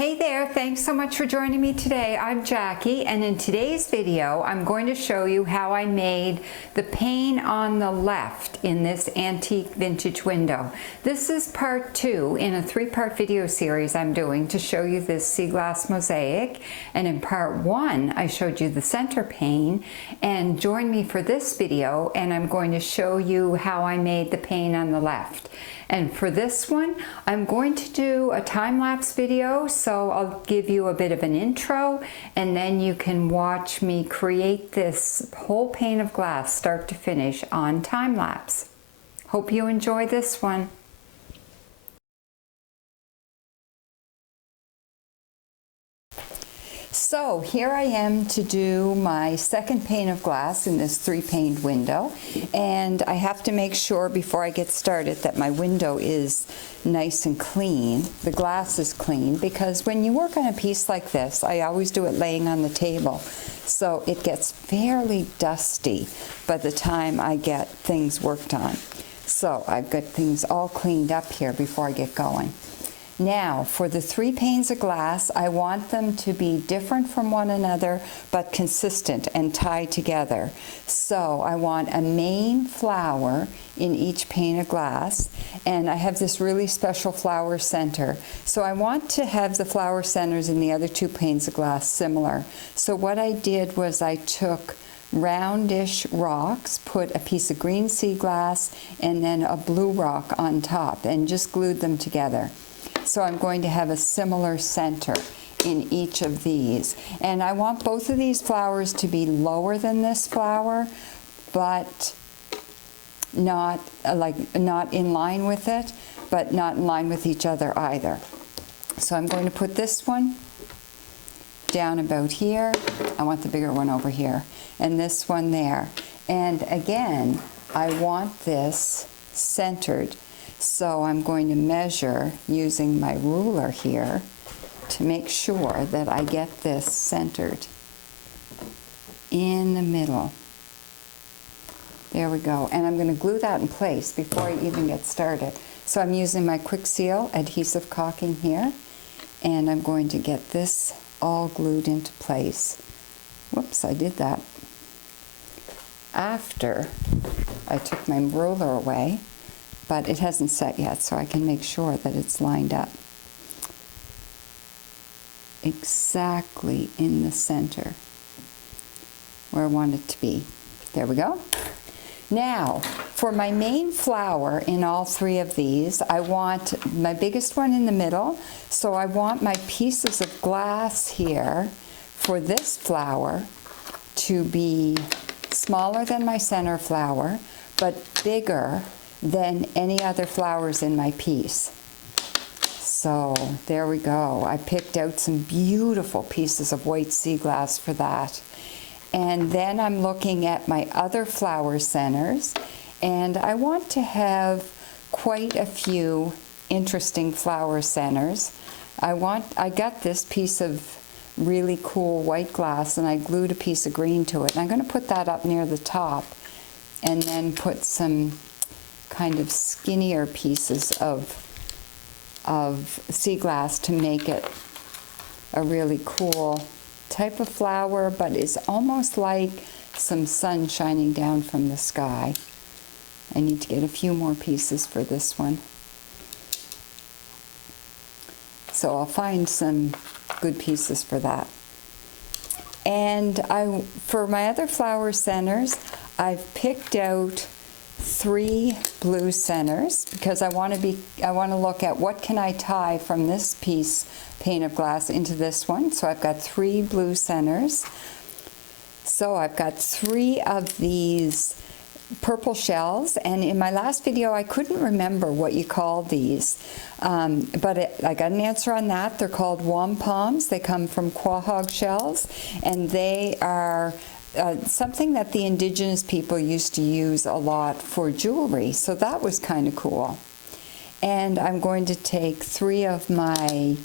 Hey there, thanks so much for joining me today. I'm Jackie, and in today's video I'm going to show you how I made the pane on the left in this antique vintage window. This is part 2 in a 3-part video series I'm doing to show you this sea glass mosaic, and in part 1 I showed you the center pane, and join me for this video and I'm going to show you how I made the pane on the left. And for this one, I'm going to do a time-lapse video, so I'll give you a bit of an intro, and then you can watch me create this whole pane of glass, start to finish, on time-lapse. Hope you enjoy this one. So here I am to do my second pane of glass in this 3-paned window, and I have to make sure before I get started that my window is nice and clean, the glass is clean, because when you work on a piece like this, I always do it laying on the table, so it gets fairly dusty by the time I get things worked on. So I've got things all cleaned up here before I get going. Now, for the 3 panes of glass, I want them to be different from one another, but consistent and tied together. So I want a main flower in each pane of glass, and I have this really special flower center. So I want to have the flower centers in the other 2 panes of glass similar. So what I did was I took roundish rocks, put a piece of green sea glass, and then a blue rock on top, and just glued them together. So I'm going to have a similar center in each of these. And I want both of these flowers to be lower than this flower, but not in line with it, but not in line with each other either. So I'm going to put this one down about here. I want the bigger one over here, and this one there. And again, I want this centered. So I'm going to measure using my ruler here to make sure that I get this centered in the middle. There we go. And I'm going to glue that in place before I even get started. So I'm using my Quick Seal adhesive caulking here, and I'm going to get this all glued into place. Whoops, I did that after I took my ruler away. But it hasn't set yet, so I can make sure that it's lined up exactly in the center where I want it to be. There we go. Now, for my main flower in all 3 of these, I want my biggest one in the middle, so I want my pieces of glass here for this flower to be smaller than my center flower, but bigger than any other flowers in my piece. So there we go. I picked out some beautiful pieces of white sea glass for that. And then I'm looking at my other flower centers, and I want to have quite a few interesting flower centers. I got this piece of really cool white glass, and I glued a piece of green to it. And I'm going to put that up near the top, and then put some kind of skinnier pieces of sea glass to make it a really cool type of flower, but it's almost like some sun shining down from the sky. I need to get a few more pieces for this one. So I'll find some good pieces for that. And for my other flower centers, I've picked out 3 blue centers, because I want to look at what can I tie from this pane of glass into this one. So I've got 3 blue centers. So I've got 3 of these purple shells, and in my last video I couldn't remember what you call these, but I got an answer on that. They're called wampums. They come from quahog shells, and they are something that the indigenous people used to use a lot for jewelry, so that was kind of cool. And I'm going to take 3 of my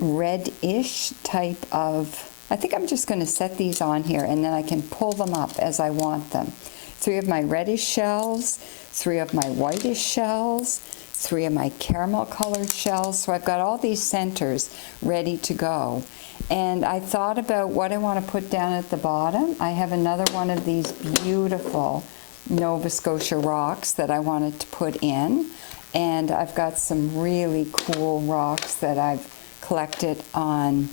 reddish type of, I think I'm just going to set these on here, and then I can pull them up as I want them. 3 of my reddish shells, 3 of my whitish shells, 3 of my caramel colored shells. So I've got all these centers ready to go. And I thought about what I want to put down at the bottom. I have another one of these beautiful Nova Scotia rocks that I wanted to put in. And I've got some really cool rocks that I've collected on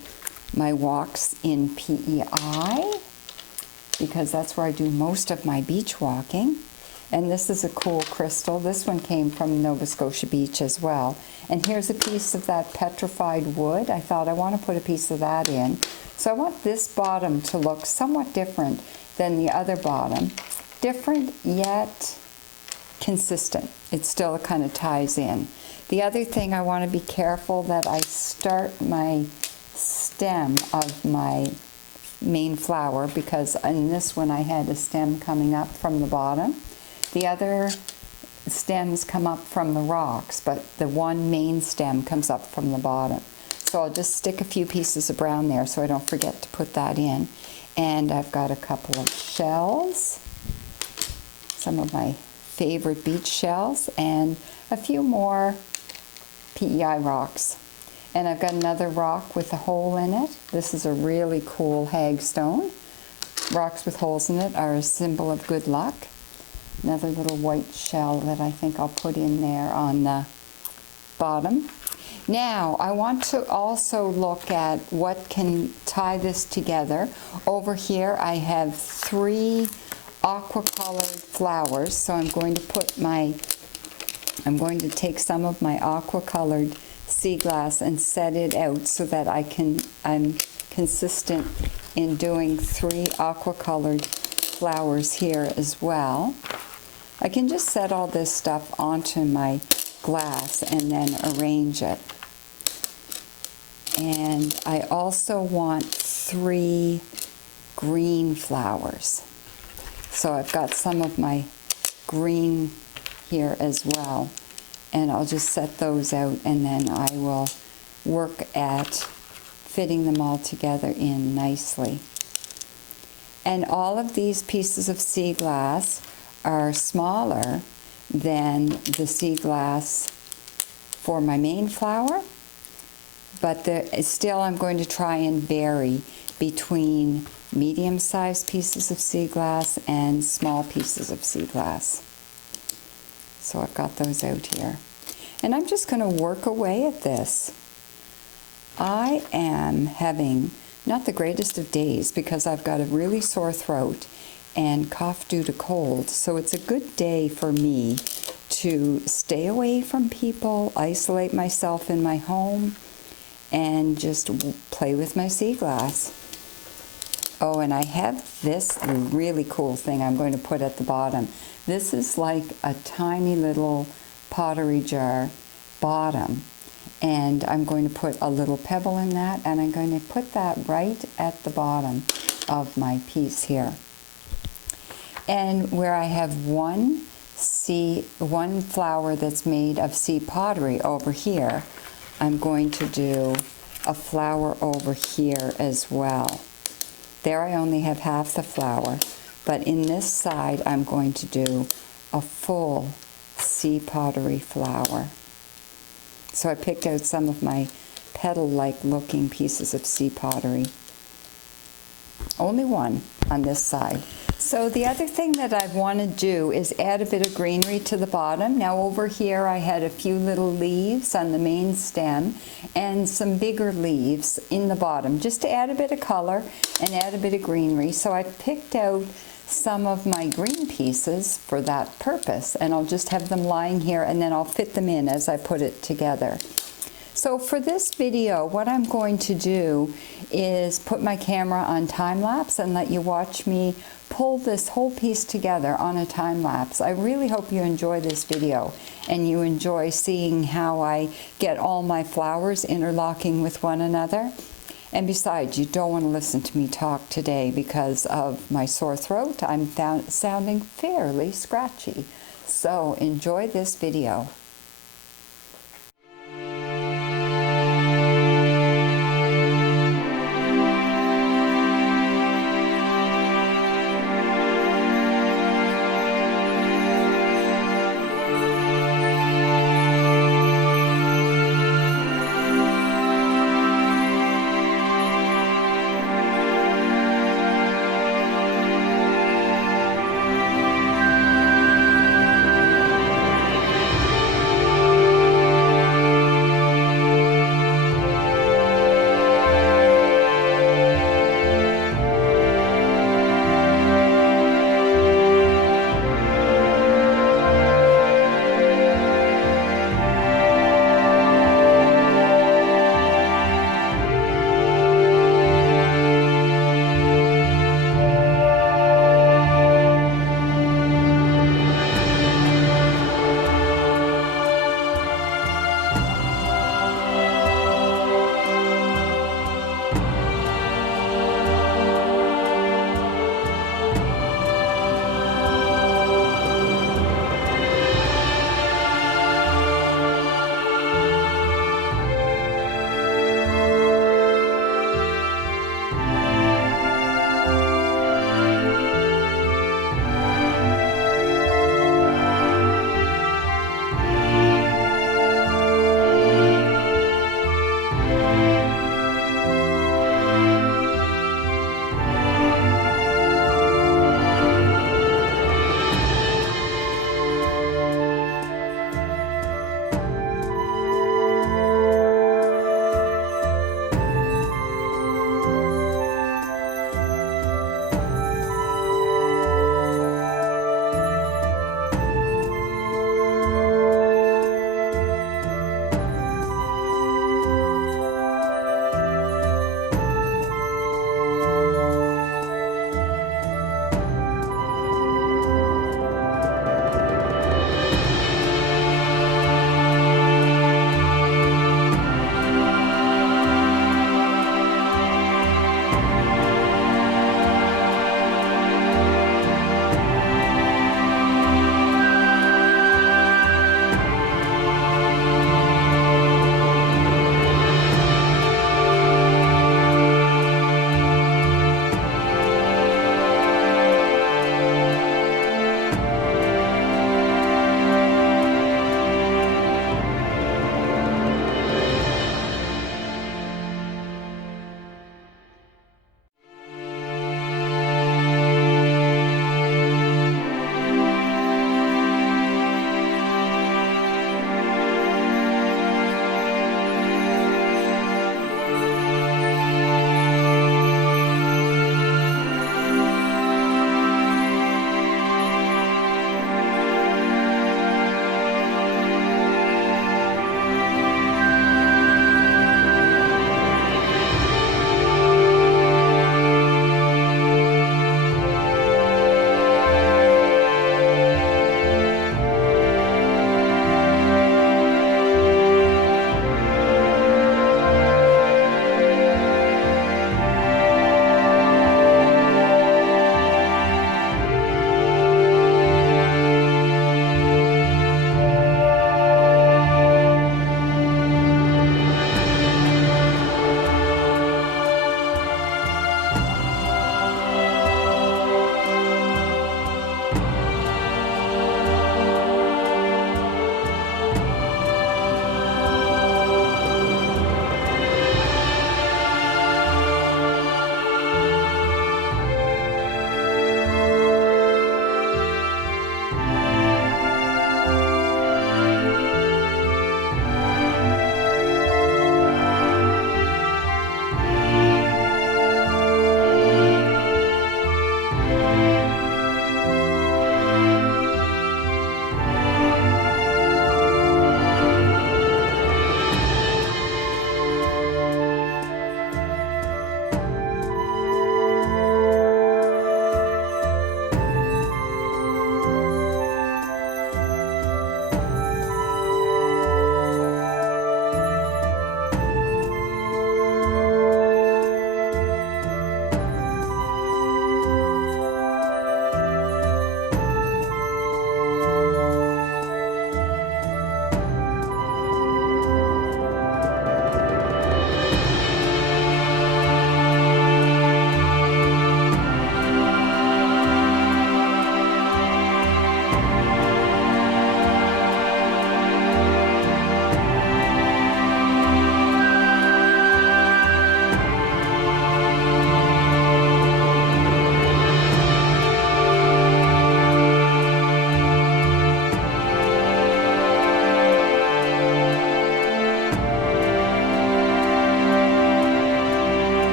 my walks in PEI, because that's where I do most of my beach walking. And this is a cool crystal. This one came from Nova Scotia Beach as well. And here's a piece of that petrified wood. I thought I want to put a piece of that in. So I want this bottom to look somewhat different than the other bottom. Different yet consistent. It still kind of ties in. The other thing, I want to be careful that I start my stem of my main flower, because in this one I had a stem coming up from the bottom. The other stems come up from the rocks, but the one main stem comes up from the bottom. So I'll just stick a few pieces of brown there so I don't forget to put that in. And I've got a couple of shells, some of my favorite beach shells, and a few more PEI rocks. And I've got another rock with a hole in it. This is a really cool hagstone. Rocks with holes in it are a symbol of good luck. Another little white shell that I think I'll put in there on the bottom. Now, I want to also look at what can tie this together. Over here I have 3 aqua-colored flowers, so I'm going to take some of my aqua-colored sea glass and set it out so that I'm consistent in doing 3 aqua-colored flowers here as well. I can just set all this stuff onto my glass and then arrange it. And I also want 3 green flowers. So I've got some of my green here as well. And I'll just set those out, and then I will work at fitting them all together in nicely. And all of these pieces of sea glass are smaller than the sea glass for my main flower, but still I'm going to try and vary between medium-sized pieces of sea glass and small pieces of sea glass. So I've got those out here. And I'm just going to work away at this. I am having not the greatest of days because I've got a really sore throat and cough due to cold. So it's a good day for me to stay away from people, isolate myself in my home, and just play with my sea glass. Oh, and I have this really cool thing I'm going to put at the bottom. This is like a tiny little pottery jar bottom, and I'm going to put a little pebble in that, and I'm going to put that right at the bottom of my piece here. And where I have one flower that's made of sea pottery over here, I'm going to do a flower over here as well. There I only have half the flower, but in this side I'm going to do a full sea pottery flower. So I picked out some of my petal-like looking pieces of sea pottery. Only one on this side. So the other thing that I want to do is add a bit of greenery to the bottom. Now over here I had a few little leaves on the main stem and some bigger leaves in the bottom, just to add a bit of color and add a bit of greenery. So I picked out some of my green pieces for that purpose, and I'll just have them lying here, and then I'll fit them in as I put it together. So for this video, what I'm going to do is put my camera on time-lapse and let you watch me pull this whole piece together on a time-lapse. I really hope you enjoy this video and you enjoy seeing how I get all my flowers interlocking with one another. And besides, you don't want to listen to me talk today because of my sore throat. I'm sounding fairly scratchy. So enjoy this video.